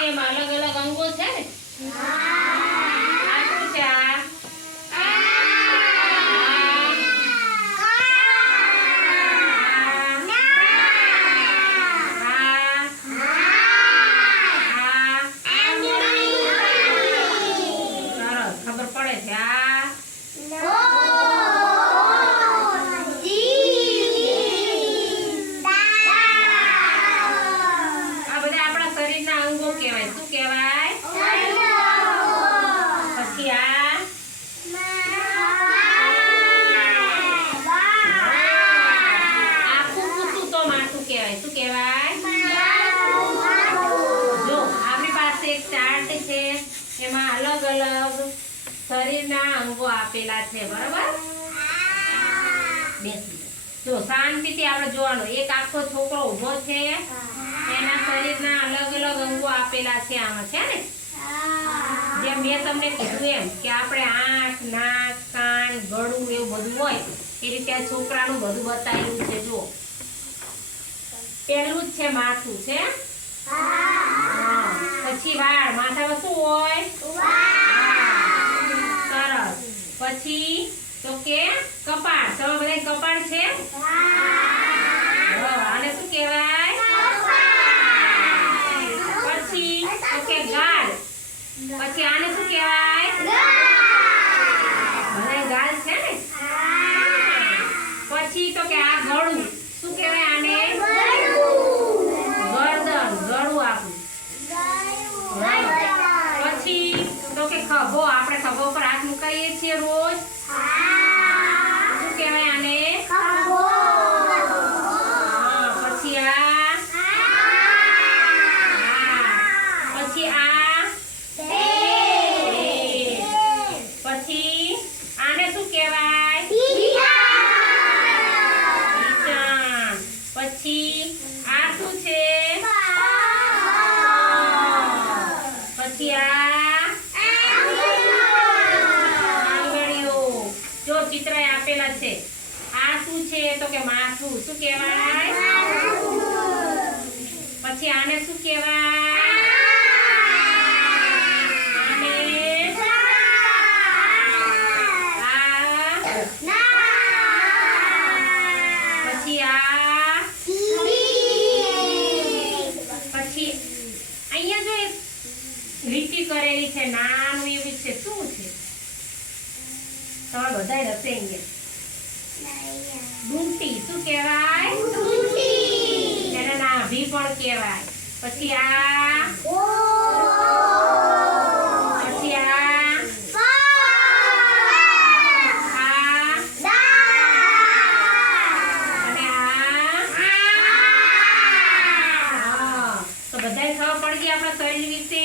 છે એમાં અલગ અલગ અંગો છે ને આ શું છે ખબર પડે છે આ બધા આપણા શરીરના અંગો કહેવાય શું કહેવાય પછી આખું પૂછું તો માથું કહેવાય શું કહેવાય જો આપણી પાસે એક ચાર્ટ છે એમાં અલગ અલગ શરીરના અંગો આપેલા છે બરાબર જો શાંતિથી આપણે જોવાનું એક આખો છોકરો ઊભો છે એના શરીરના અલગ અલગ અંગો આપેલા છે આમાં છે ને જેમ મેં તમને કીધું એમ કે આપણે આંખ નાક કાન ગળું એવું બધું હોય એ રીતે આ છોકરાનું બધું બતાવેલું છે જો પહેલું જ છે માથું છે પછી વાળ માથામાં શું હોય સરસ પછી તો કે કપાળ તમે બધા કપાળ છે આને શું કહેવાય પછી તો કે ગાલ પછી આને શું કહેવાય બધા ગાલ છે ને પછી તો કે આ ગળું શું કહેવાય આને ગરદન ગળું આપણું પછી તો કે ખભો આપણે ખભો પર હાથ મુકાઈએ છીએ રોજ શું કહેવાય આને પછી પછી પછી આને શું કહેવાય પછી આ શું છે પછી જો ચિત્ર આપેલા છે આ શું છે તો કે માથું શું કહેવાય પછી આને શું કહેવાય આને પછી પછી અહીંયા જો એક લીટી કરેલી છે નાનું એવું છે શું છે તમે બધા રસેંગે ડુંટી શું કહેવાય એને નાભી પણ કહેવાય પછી પછી અને તો બધાય ખબર પડી ગઈ આપણા શરીર વિશે